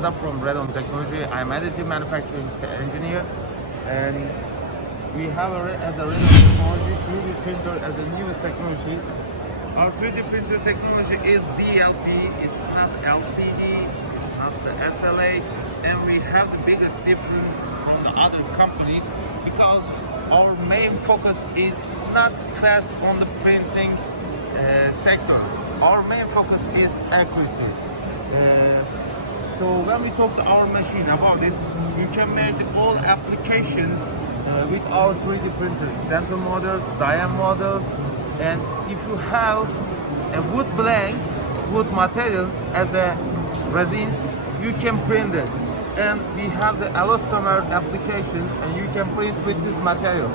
Arda from REDON technology. I'm additive manufacturing engineer, and we have as a REDON technology 3D printer as the newest technology. Our 3D printer technology is DLP, it's not LCD, it's not the SLA, and we have the biggest difference from the other companies because our main focus is not fast on the printing sector. Our main focus is accuracy. So when we talk to our machine about it, you can make all applications with our 3D printers, dental models, diam models, and if you have a wood blank, wood materials as a resins, you can print it. And we have the elastomer applications, and you can print with this material.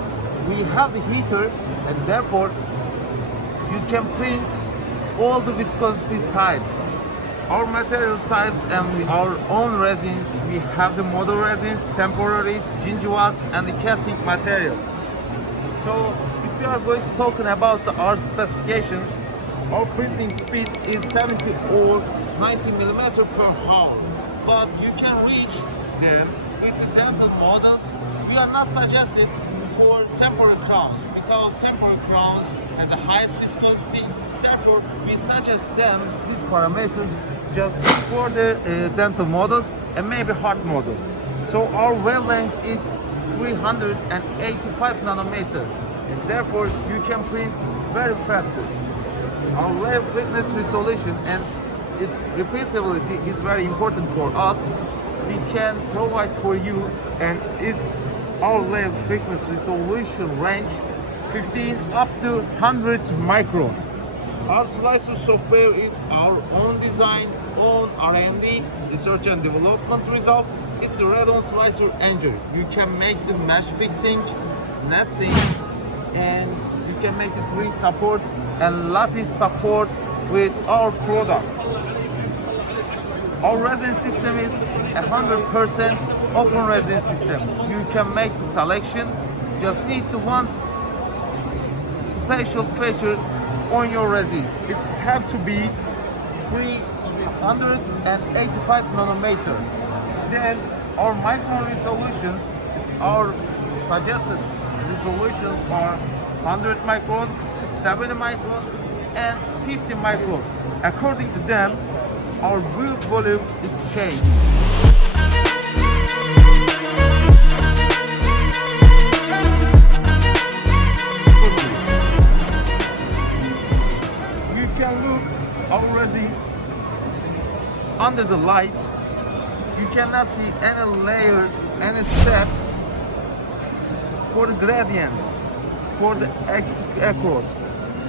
We have the heater, and therefore you can print all the viscosity types. Our material types and our own resins, we have the model resins, temporaries, gingivas, and the casting materials. So if we are going to talking about our specifications, our printing speed is 70 or 90 millimeter per hour. But you can reach them with the dental models. We are not suggested for temporary crowns because temporary crowns has a highest viscosity. Therefore, we suggest them these parameters just for the dental models and maybe hard models. So our wavelength is 385 nanometer, and therefore you can print very fastest. Our wave thickness resolution and its repeatability is very important for us. We can provide for you, and it's our wave thickness resolution range 15 up to 100 micron. Our slicer software is our own design, own R&D, research and development result. It's the REDON slicer engine. You can make the mesh fixing, nesting, and you can make the 3 supports and lattice supports with our products. Our resin system is 100% open resin system. You can make the selection, just need the one special feature on your resin. It have to be 385 nanometer. Then our micron resolutions, our suggested resolutions are 100 micron, 70 micron, and 50 micron. According to them, our build volume is changed. You can look our resin under the light. You cannot see any layer, any step for the gradients, for the across.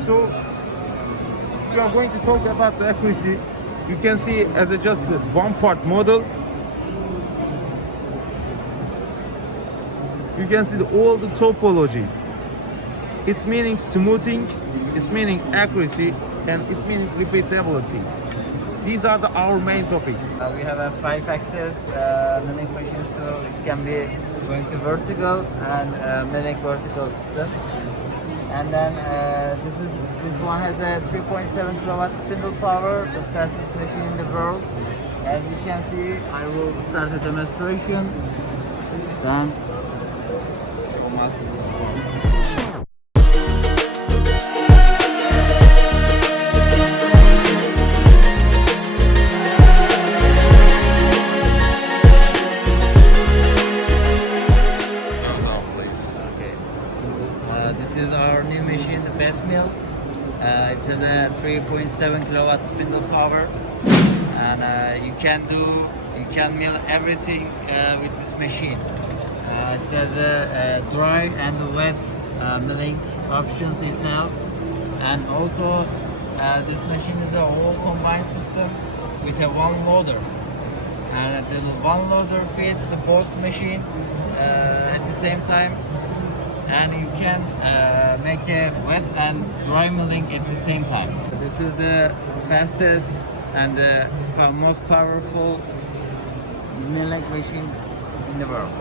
So we are going to talk about the accuracy. You can see it as just a one-part model. You can see all the topology. It's meaning smoothing, it's meaning accuracy, and it's meaning repeatability. These are our main topics. We have a 5-axis milling machine, so it can be going to vertical and milling vertical system. And then this one has a 3.7 kilowatt spindle power, the fastest machine in the world. As you can see, I will start the demonstration. Then show us. This is our new machine, the best mill. It has a 3.7 kilowatt spindle power, and you can mill everything with this machine. It has a dry and wet milling options itself, and also this machine is a whole combined system with a one loader, and the one loader feeds the both machine at the same time. And you can make a wet and dry milling at the same time. This is the fastest and the most powerful milling machine in the world.